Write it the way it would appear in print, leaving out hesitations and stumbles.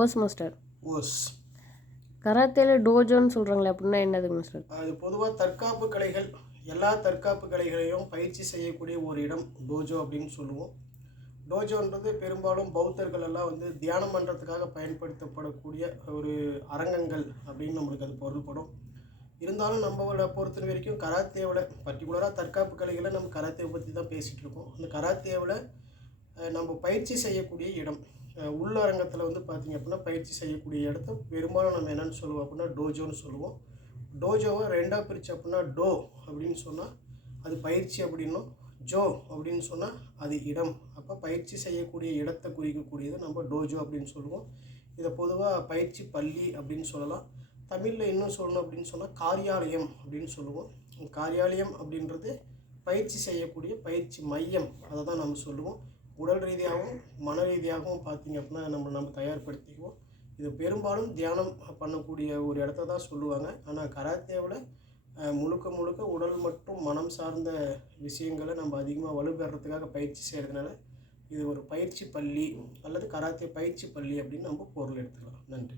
Hose master. Hose. கராத்தேல டோஜோன்னு சொல்கிறாங்களே, அப்படின்னா என்னதுங்க மாஸ்டர்? அது பொதுவாக தற்காப்பு கலைகள், எல்லா தற்காப்பு கலைகளையும் பயிற்சி செய்யக்கூடிய ஒரு இடம் டோஜோ அப்படின்னு சொல்லுவோம். டோஜோன்றது பெரும்பாலும் பௌத்தர்கள் எல்லாம் வந்து தியானம் பண்ணுறதுக்காக பயன்படுத்தப்படக்கூடிய ஒரு அரங்கங்கள் அப்படின்னு நம்மளுக்கு அது பொருள்படும். இருந்தாலும் நம்மளை பொறுத்த வரைக்கும் கராத்தேவில் பர்டிகுலராக தற்காப்பு கலைகளை நம்ம கராத்தேவை பற்றி தான் பேசிகிட்டு இருக்கோம். அந்த கராத்தேவில் நம்ம பயிற்சி செய்யக்கூடிய இடம், உள்ளரங்கத்தில் வந்து பார்த்திங்க அப்படின்னா பயிற்சி செய்யக்கூடிய இடத்த பெரும்பாலும் நம்ம என்னென்னு சொல்லுவோம் அப்படின்னா டோஜோன்னு சொல்லுவோம். டோஜோவை ரெண்டாக பிரித்து அப்படின்னா டோ அப்படின்னு சொன்னால் அது பயிற்சி அப்படின்னும், ஜோ அப்படின்னு சொன்னால் அது இடம். அப்போ பயிற்சி செய்யக்கூடிய இடத்தை குறிக்கக்கூடியது நம்ம டோஜோ அப்படின்னு சொல்லுவோம். இதை பொதுவாக பயிற்சி பள்ளி அப்படின்னு சொல்லலாம். தமிழில் இன்னும் சொல்லணும் அப்படின்னு சொன்னால் காரியாலயம் அப்படின்னு சொல்லுவோம். காரியாலயம் அப்படின்றது பயிற்சி செய்யக்கூடிய பயிற்சி மையம், அதை தான் நம்ம சொல்லுவோம். உடல் ரீதியாகவும் மன ரீதியாகவும் பார்த்திங்க அப்படின்னா நம்ம தயார்படுத்திக்குவோம். இது பெரும்பாலும் தியானம் பண்ணக்கூடிய ஒரு இடத்த தான் சொல்லுவாங்க. ஆனால் கராத்தேவில் முழுக்க உடல் மற்றும் மனம் சார்ந்த விஷயங்களை நம்ம அதிகமாக வலுப்பெறத்துக்காக பயிற்சி செய்கிறதுனால இது ஒரு பயிற்சி பள்ளி அல்லது கராத்தே பயிற்சி பள்ளி அப்படின்னு நம்ம பொருள் எடுத்துக்கலாம். நன்றி.